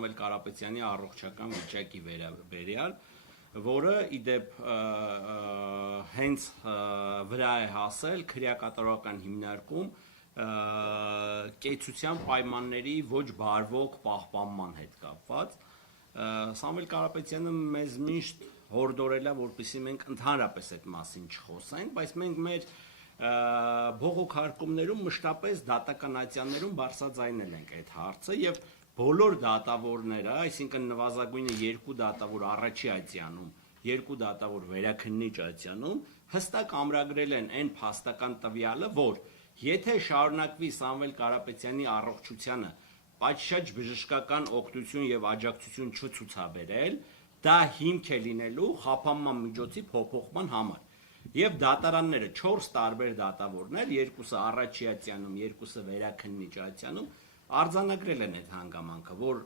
Սամվել Կարապետյանի առողջական վիճակի վերաբերյալ, որը իդեպ հենց վրա է հասել քրեակատարական հիմնարկում կեցության պայմանների ոչ բարվոք պահպանման հետ կապված։ Սամվել Կարապետյանը մեզ միշտ հորդորել է, որպեսզի մենք ընդհանրապես այդ մասին չխոսենք, բայց մենք մեր բողոքարկումներում մշտապես դատականացիաներում բարձրաձայնել ենք այդ հարցը եւ բոլոր դատավորները, այսինքն նվազագույնը 2 դատավոր առաջի ատյանում, 2 դատավոր վերաքննիչ ատյանում հստակ ամրագրել են այն փաստական տվյալը, որ եթե շարունակվի Սամվել Կարապետյանի առողջությանը պատշաճ բժշկական օգնություն եւ աջակցություն չցուցաբերել, դա հիմք է լինելու խափանման միջոցի փոփոխման համար։ Եվ դատարանները 4 տարբեր դատավորներ, 2-ը առաջի ատյանում, 2-ը վերաքննիչ ատյանում արձանագրել են այդ հանգամանքը, որ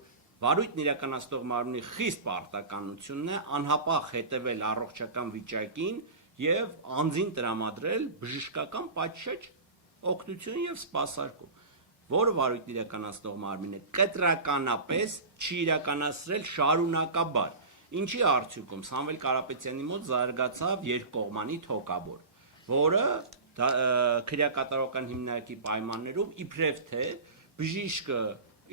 վարույթն իրականացնող մարմնի խիստ պարտականությունն է անհապաղ հետևել առողջական վիճակին եւ անձին տրամադրել բժշկական պատշաճ օգնություն եւ սպասարկում, որը վարույթն իրականացնող մարմինը կտրականապես չի իրականացրել շարունակաբար, ինչի արդյունքում Սամվել Կարապետյանի մոտ զարգացավ երկկողմանի թոկաբոր, որը քրեակատարական հիմնարկի պայմաններում իբրև թե բժիշկը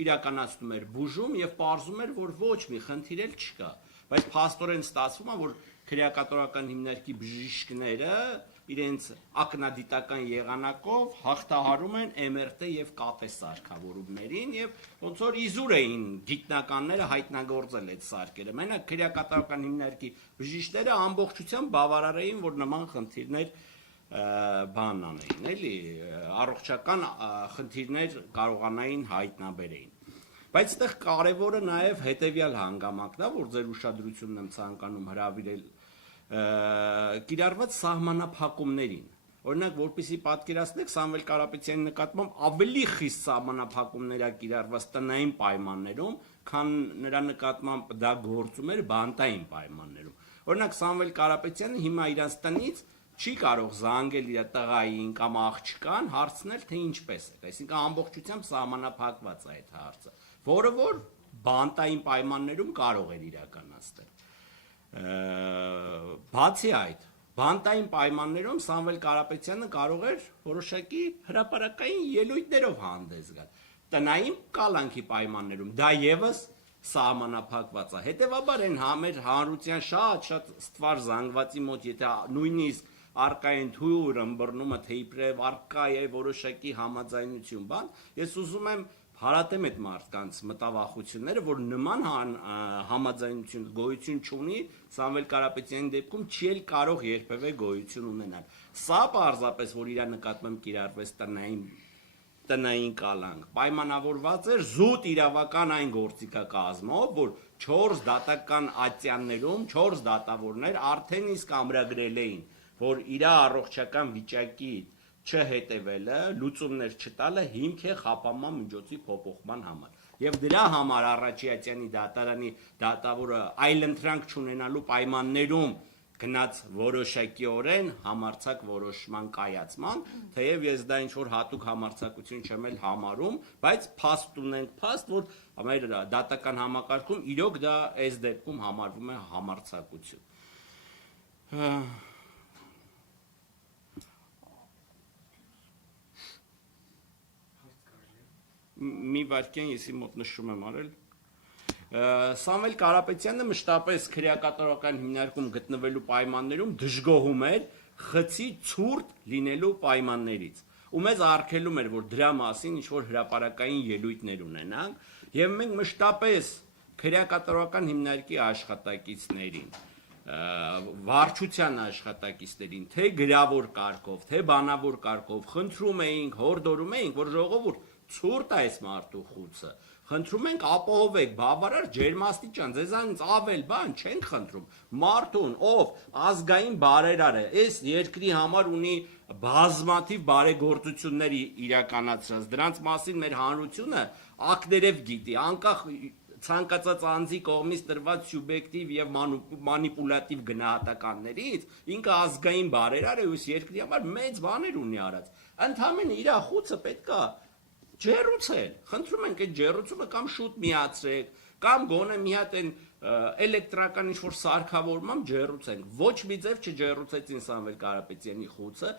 իրականացնում էր բուժում եւ պարզում էր, որ ոչ մի խնդիր էլ չկա, բայց փաստորեն ստացվում է, որ քրեակատարական հիմնարկի բժիշկները իրենց ակնադիտական եղանակով հաղթահարում են MRT եւ ԿՏ սարքավորումներին եւ ոնց որ իզուր էին գիտնականները հայտնագործել այդ սարքերը։ Մենակ քրեակատարական հիմնարկի բժիշկները ամբողջությամբ բավարար էին, որ նման խնդիրներ բան անեին, էլի առողջական խնդիրներ կարողանային հայտնաբերեին։ Բայց այդտեղ կարևորը նաեւ հետեւյալ հանգամանքն է, որ ձեր ուշադրությունն եմ ցանկանում հրավիրել կիրառված սահմանափակումներին։ Օրինակ, որպեսզի պատկերացնեք, Սամվել Կարապետյանի նկատմամբ ավելի խիստ սահմանափակումներ ա կիրառված տնային պայմաններում, քան նրա նկատմամբ դա գործում էր բանտային պայմաններում։ Օրինակ, Սամվել Կարապետյանը հիմա իրանց տնից չի կարող զանգել իր տղային կամ աղջկան, հարցնել, թե ինչպես է։ Այսինքն ամբողջությամբ սահմանափակված է այդ հարցը, որը որ բանտային պայմաններում կարող էր իրականացնել։ Բացի այդ, բանտային պայմաններում Սամվել Կարապետյանը կարող էր որոշակի հրապարակային ելույթներով հանդես գալ։ Տնային կալանքի պայմաններում դա եւս սահմանափակված է։ Հետևաբար այն մեր հանրության շատ ստվար զանգվածի մոտ, եթե նույնիսկ արկային թույր ըմբռնումը, թե իբրև արկա է որոշակի համաձայնություն բան, ես ուզում եմ հարատեմ այդ մարդկանց մտավախությունները, որ նման համաձայնություն գոյություն չունի, Սամվել Կարապետյանի դեպքում չի էլ կարող երբևէ գոյություն ունենալ։ Սա պարզապես, որ իր նկատմամբ կիրառվեց տնային կալանք, պայմանավորված էր զուտ իրավական այն գործիքակազմով, որ 4 դատական ատյաններում 4 դատավորներ արդեն իսկ ամրագրել էին, որ իր առողջական վիճակի չհետևելը, լուծումներ չտալը հիմք է խափանման միջոցի փոփոխման համար։ Եվ դրա համար առաջի ատյանի դատարանի դատավորը այլընտրանք չունենալու պայմաններում գնաց որոշակիորեն համարձակ որոշման կայացման, թեև ես դա ինչ-որ հատուկ համարձակություն չեմ էլ համարում, բայց փաստ ունենք փաստ, որ մեր դատական համակարգում իրոք դա այս դեպքում համարվում է համարձակություն։ Մի վարքյան եսի մոտ նշում եմ արել։ Սամվել Կարապետյանը մշտապես քրեակատարական հիմնարկում գտնվելու պայմաններում դժգոհում էր խցի ցուրտ լինելու պայմաններից։ Ու մեզ արգելում էր, որ դրա մասին ինչ-որ հրապարակային ելույթներ ունենանք, եւ մենք մշտապես քրեակատարական հիմնարկի աշխատակիցներին, վարչության աշխատակիցներին, թե գրավոր կարգով, թե բանավոր կարգով խնդրում էինք, հորդորում էինք, որ ժողովուրդ ցուրտ է այս մարդու խուցը։ Խնդրում ենք ապահովեք բավարար ջերմաստիճան, ձեզանից ավել բան չենք խնդրում։ Մարդուն, ով ազգային բարերար է, այս երկրի համար ունի բազմաթիվ բարեգործություններ իրականացրած, դրանց մասին մեր հանրությունը ակներև գիտի, անկախ ցանկացած անձի կողմից տրված սուբյեկտիվ եւ մանիպուլատիվ գնահատականներից, ինքը ազգային բարերար է, ու երկրի համար մեծ բաներ ունի արած։ Ընդհանրապես իր խուցը պետքա ջերուցել, խնդրում ենք այդ ջերուցումը կամ շուտ միացրեք, կամ գոնե մի հատ այն էլեկտրական ինչ-որ սարքավորմամբ ջեռուցենք։ Ոչ մի ձև չջեռուցեցին Սամվել Կարապետյանի խուցը,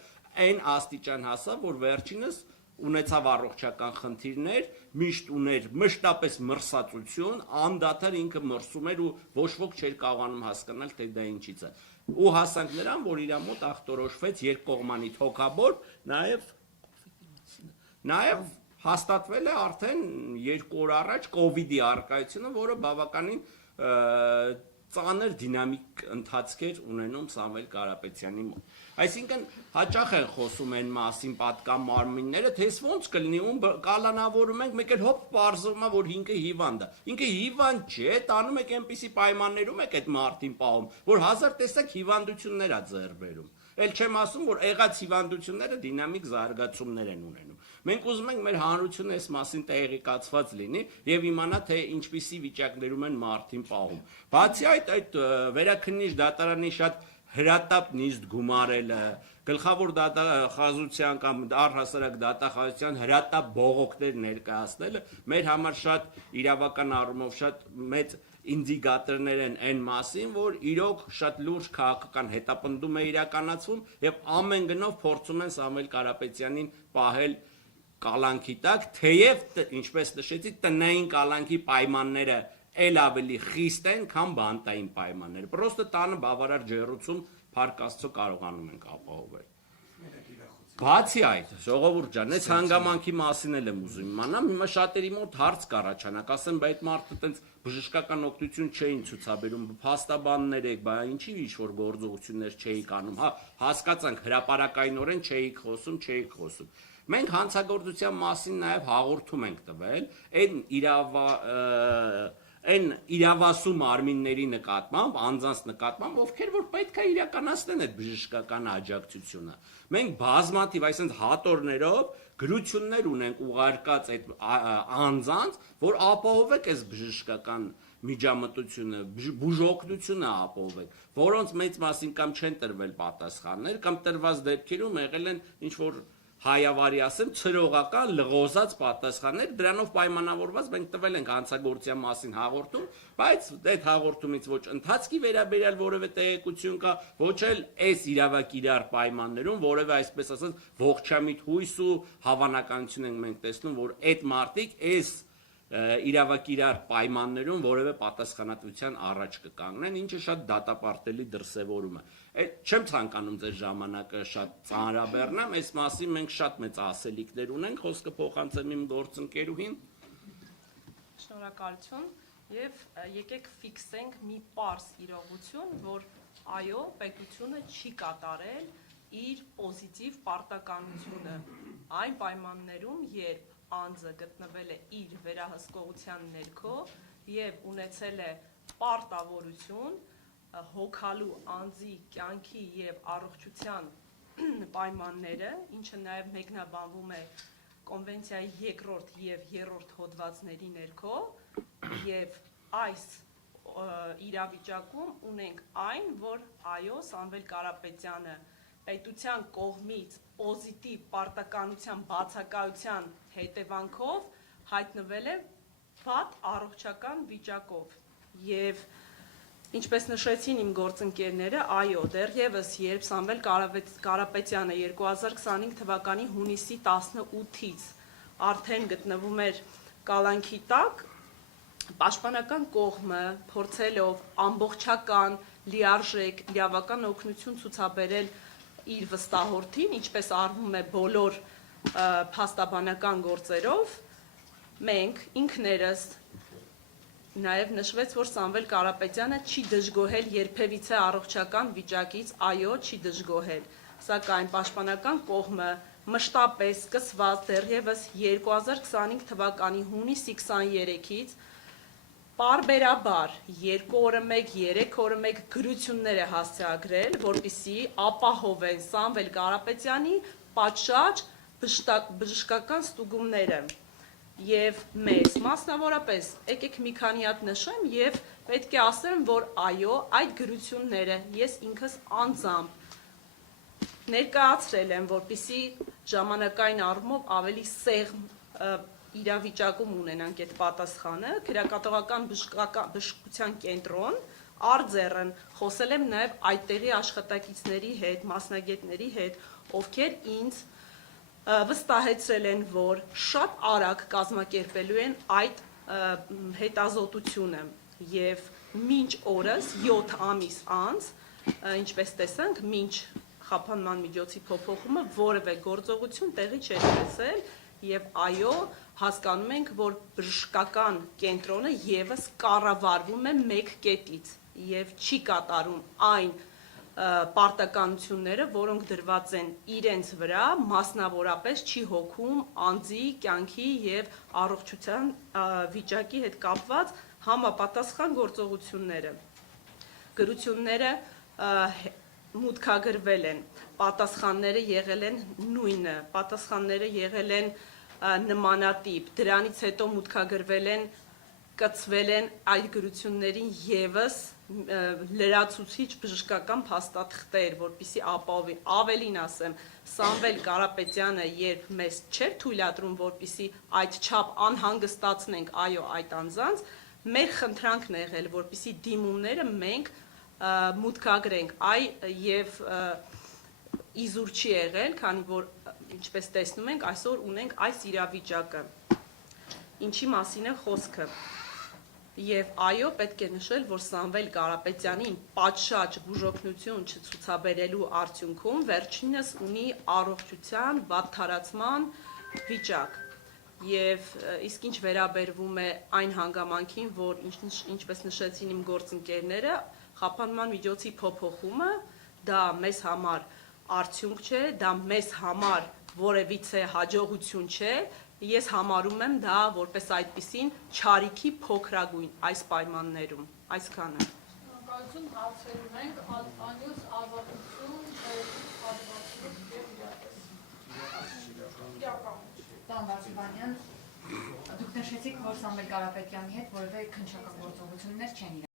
այն աստիճան հասավ, որ վերջինս ունեցավ առողջական խնդիրներ, միշտ ուներ մշտապես մրսածություն, անդադար ինքը մրսում էր ու ոչ ոք չէր կարողանում հասկանալ, թե դա ինչից է։ Ու հասանք նրան, որ իր մոտ ախտորոշվեց երկկողմանի թոքաբոր, նաև հաստատվել է արդեն 2 օր առաջ կովիդի առկայությունը, որը բավականին ծանր դինամիկ ընթացք էր ունենում Սամվել Կարապետյանի մոտ։ Այսինքն հաճախ են խոսում այն մասին պատկան մարմինները, թե ոնց կլինի ում կալանավորում ենք, մեկ էլ հոպ պարզվում է, որ ինքը հիվանդ է։ Ինքը հիվանդ չէ, տանում եք այնպիսի պայմաններում եք այդ մարդին պահում, որ հազար տեսակ հիվանդություններ է ձեռ բերում։ Էլ չեմ ասում, որ եղած հիվանդությունները դինամիկ զարգացումներ են ունենում։ Մենք ուզում ենք մեր հանրությունը այս մասին տեղեկացված լինի եւ իմանա, թե ինչպիսի վիճակներում են մարդին պահում։ Բացի այդ վերաքննիչ դատարանի շատ հրատապ նիստ գումարելը, գլխավոր դատախազության կամ առհասարակ դատախազության հրատապ բողոքներ ներկայացնելը մեր համար շատ իրավական առումով շատ մեծ ինդիկատորներ են այն մասին, որ իրոք շատ լուրջ քաղաքական հետապնդում է իրականացվում եւ ամեն գնով փորձում են Սամվել Կարապետյանին պահել կալանքի տակ, թեև ինչպես նշեցի, տնային կալանքի պայմանները էլ ավելի խիստ են, քան բանտային պայմանները։ Պրոստը տանը բավարար ջեռուցում փառք Աստծո կարողանում ենք ապահովել։ Բացի այդ, ժողովուրդ ջան, այս հանգամանքի մասին էլ եմ ուզում իմանամ, հիմա շատերի մոտ հարց կառաջանա, ասեն, բայց այդ մարդը տենց բժշկական օգնություն չէին ցուցաբերում, փաստաբաններ եք, բա ինչի ինչ-որ գործողություններ չէիք անում, հա, հասկացանք, հրապարակայնորեն չէիք խոսում։ Մենք հանցագործության մասին նաև հաղորդում ենք տվել, այն իրավասու մարմինների նկատմամբ, անձանց նկատմամբ, ովքեր որ պետք է իրականացնեն այդ բժշկական աջակցությունը։ Մենք բազմաթիվ այսինքն հատորներով գրություններ ունենք ուղարկած այդ անձանց, որ ապահովեք այս բժշկական միջամտությունը, բուժօգնությունը ապահովեք, որոնց մեծ մասին կամ չեն տրվել պատասխաններ, կամ տրված դեպքերում եղել են ինչ-որ հայավարի ասեմ, ցրողական լղոզած պատասխաններ, դրանով պայմանավորված մենք տվել ենք հանցագործության մասին հաղորդում, բայց այդ հաղորդումից ոչ ընթացքի վերաբերյալ որևէ տեղեկություն կա, ոչ էլ այս իրավակիրառ պայմաններում որևէ այսպես ասած ողջամիտ հույս ու հավանականություն ենք մենք տեսնում, որ այդ մարդիկ այս իրավակիրառ պայմաններում որևէ պատասխանատվության առաջ կկանգնեն, ինչը շատ դատապարտելի դրսևորում է։ Չեմ ցանկանում ձեր ժամանակը շատ ծանրաբեռնամ, այս մասին մենք շատ մեծ ասելիքներ ունենք, խոսքը փոխանցեմ իմ գործընկերուհին։ Շնորհակալություն եւ եկեք ֆիքսենք մի պարզ իրողություն, որ այո, պետությունը չի կատարել իր պոզիտիվ պարտականությունը այն պայմաններում, երբ անձը գտնվել է իր վերահսկողության ներքո եւ ունեցել է պարտավորություն հոգալու անձի կյանքի եւ առողջության պայմանները, ինչը նաեւ մեկնաբանվում է կոնվենցիայի 2-րդ եւ 3-րդ հոդվածների ներքո եւ այս իրավիճակում ունենք այն, որ այո, Սամվել Կարապետյանը պետության կողմից պոզիտիվ պարտականության բացակայության հետևանքով հայտնվել է վատ առողջական վիճակով եւ ինչպես նշեցին իմ գործընկերները, այո, դեռևս երբ Սամվել Կարապետյանը 2025 թվականի հունիսի 18-ից արդեն գտնվում էր կալանքի տակ, պաշտպանական կողմը փորձելով ամբողջական լիարժեք իրավական օգնություն ցուցաբերել իր վստահորդին, ինչպես արվում է բոլոր փաստաբանական գործերով, մենք ինքներս նաև նշվեց, որ Սամվել Կարապետյանը չի դժգոհել երբևիցե առողջական վիճակից, այո, չի դժգոհել, սակայն պաշտպանական կողմը մշտապես սկսված դեռևս 2025 թվականի հունիսի 23-ից պարբերաբար 2 օրը մեկ, 3 օրը մեկ գրություններ է հասցեագրել, որպեսզի ապահովեն Սամվել Կարապետյանի պատշաճ բժշկական ստուգումները եւ մեզ մասնավորապես եկեք մի քանի հատ նշեմ եւ պետք է ասեմ, որ այո, այդ գրությունները ես ինքս անձամբ ներկայացրել եմ, որպեսզի ժամանակային առումով ավելի սեղմ իրավիճակում ունենանք այդ պատասխանը, քրեակատողական բժշկության կենտրոն արձեռն խոսել եմ նաև այդտեղի աշխատակիցների հետ, մասնագետների հետ, ովքեր ինձ վստահեցրել են, որ շատ արագ կազմակերպելու են այդ հետազոտությունը եւ մինչ օրս 7 ամիս անց, ինչպես տեսանք, մինչ խափանման միջոցի փոփոխումը որևէ գործողություն տեղի չէր ունեցել եւ այո, հասկանում ենք, որ բժշկական կենտրոնը եւս կառավարվում է մեկ կետից եւ չի կատարում այն պարտականությունները, որոնք դրված են իրենց վրա, մասնավորապես չի հոգում անձի կյանքի եւ առողջության վիճակի հետ կապված համապատասխան գործողությունները։ Գրությունները մուտքագրվել են, պատասխանները եղել են նույնը, պատասխանները եղել են նմանատիպ, դրանից հետո մուտքագրվել են, կցվել են այդ գրություններին եւս լրացուցիչ բժշկական փաստաթղթեր, որպեսզի ապահովի, ավելին ասեմ, Սամվել Կարապետյանը երբ մեզ չէր թույլատրում, որպեսզի այդ չափ անհանգստացնենք այո այդ անձանց, մեր խնդրանքն է եղել, որպեսզի դիմումները մենք մուտքագրենք, եւ իզուր չի եղել, քանի որ ինչպես տեսնում ենք, այսօր ունենք այս իրավիճակը։ Ինչի մասին է խոսքը։ Եվ այո, պետք է նշել, որ Սամվել Կարապետյանին պատշաճ բուժօգնություն չցուցաբերելու արդյունքում վերջինս ունի առողջության վատթարացման վիճակ։ Եվ իսկ ինչ վերաբերվում է այն հանգամանքին, որ ինչպես նշեցին իմ գործընկերները, խափանման միջոցի փոփոխումը դա մեզ համար արդյունք չէ, դա մեզ համար որևիցե հաջողություն չէ, ես համարում եմ դա որպես այդպիսին չարիքի փոքրագույն այս պայմաններում, այսքանը։ Շնորհակալություն, հարցեր ունենք, Անյուս, Ազատություն, Պարոն Վարդանյան, դուք նշեցիք, որ Սամվել Կարապետյանի հետ որևէ քննչական գործողություններ չեն